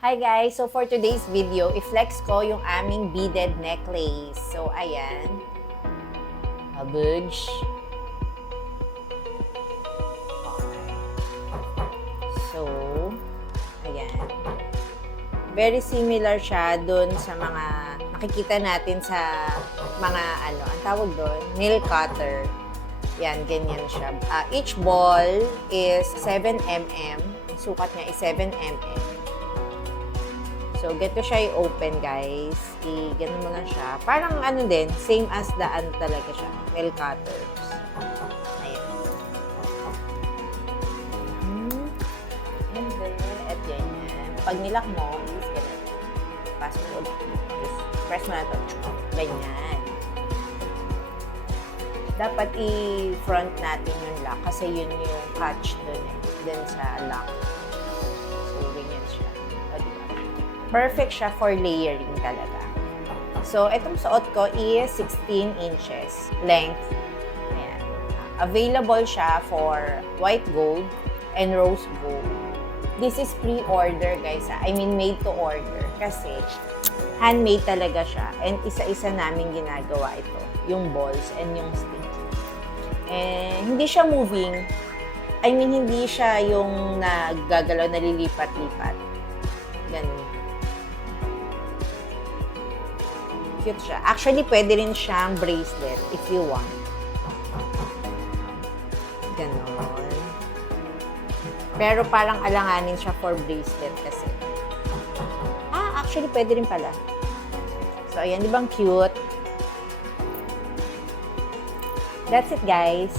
Hi guys! So for today's video, i-flex ko yung aming beaded necklace. So ayan. Habudge. So, ayan. Very similar siya dun sa mga nakikita natin sa mga ang tawag doon, nail cutter. Yan, ganyan siya. Each ball is 7 mm. Sukat niya is 7 mm. So, ganito siya i-open, guys. Ganun mo lang siya. Parang din, same as the talaga siya. Nail cutters. Ayan. And then, at yan. Pag nilak mo, is ganun. Pass mo ulit. Just press mo na ito. Ganyan. Dapat i-front natin yung lock kasi yun yung catch dun dun sa lock. So, ganyan siya. Perfect siya for layering talaga. So, itong suot ko is 16 inches length. Ayan. Available siya for white gold and rose gold. This is pre-order, guys. I mean, made to order. Kasi, handmade talaga siya. And isa-isa namin ginagawa ito. Yung balls and yung stick. And hindi siya moving. I mean, hindi siya yung nagagalaw, nalilipat-lipat. Ganun. Cute siya. Actually, pwede rin siyang bracelet if you want. Ganon. Pero parang alanganin siya for bracelet kasi. Actually, pwede rin pala. So, ayan. Di bang cute? That's it, guys.